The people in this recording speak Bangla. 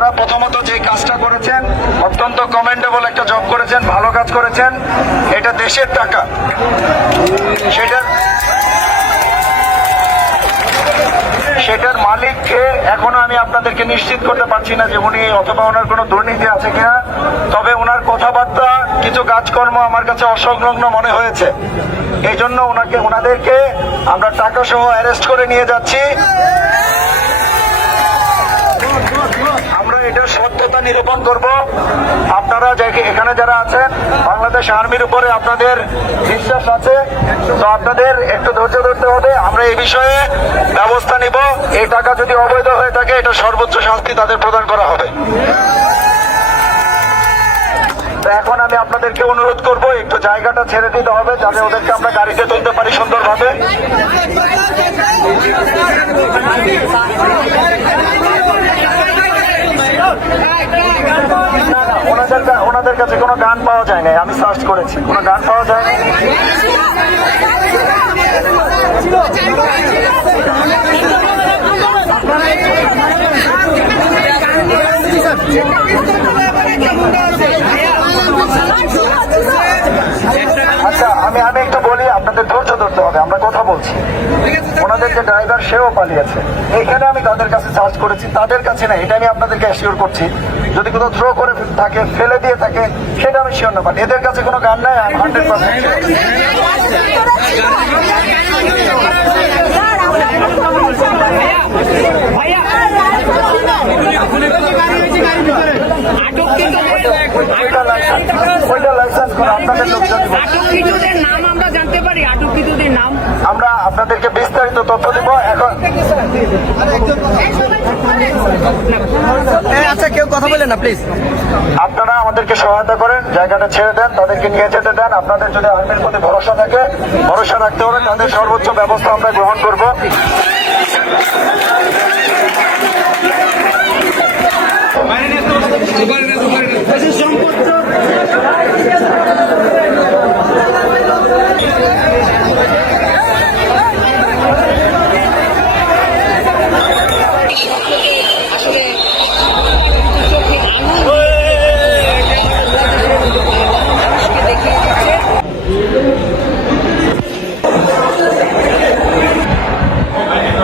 আপনারা প্রথমত যে কাজটা করেছেন অত্যন্ত কমেন্ডেবল একটা জব করেছেন, ভালো কাজ করেছেন। এটা দেশের টাকা, সেটার মালিককে এখনো আমি আপনাদেরকে নিশ্চিত করতে পারছি না যে উনি অথবা ওনার কোনো দুর্নীতি আছে কিনা। তবে ওনার কথাবার্তা, কিছু কাজকর্ম আমার কাছে অসংলগ্ন মনে হয়েছে। এই জন্য ওনাদেরকে আমরা টাকা সহ অ্যারেস্ট করে নিয়ে যাচ্ছি। আমরা এটার সত্যতা নিরূপণ করব। আপনারা এখানে যারা আছেন, বাংলাদেশ আর্মির উপরে আপনাদের বিশ্বাস আছে, তো আপনাদের একটু ধৈর্য ধরতে হবে। আমরা এই বিষয়ে ব্যবস্থা নিব। এই টাকা যদি অবৈধ হয়ে থাকে, এটা সর্বোচ্চ শাস্তি তাদের প্রদান করা হবে। তো এখন আমি আপনাদেরকে অনুরোধ করব, একটু জায়গাটা ছেড়ে দিতে হবে যাতে ওদেরকে আমরা গাড়িতে তুলতে পারি সুন্দরভাবে। ওনাদের কাছে কোনো গান পাওয়া যায় নাই, আমি সার্চ করেছি, কোনো গান পাওয়া যায় নাই। আচ্ছা, আমি একটু বলি, আপনাদের ধৈর্য ধরতে হবে, আমরা কথা বলছি। ওনাদের যে ড্রাইভার, সেও পালিয়েছে। এখানে আমি তাদের কাছে সার্চ করেছি, তাদের কাছে না, এটা আমি আপনাদেরকে অ্যাসিওর করছি। যদি কোথাও থ্রো করে থাকে, ফেলে দিয়ে থাকে, সেটা আমি শিওর না, বাট এদের কাছে কোনো গান নাই। আমি 100% আমরা আপনাদেরকে বিস্তারিত তথ্য দিব এখন। আচ্ছা, কেউ কথা বলেন না প্লিজ। আপনারা আমাদেরকে সহায়তা করেন, জায়গাটা ছেড়ে দেন, তাদেরকে নিয়ে যেতে দেন। আপনাদের যদি আর্মির প্রতি ভরসা থাকে, ভরসা রাখতে হবে, তাদের সর্বোচ্চ ব্যবস্থা আমরা গ্রহণ করব।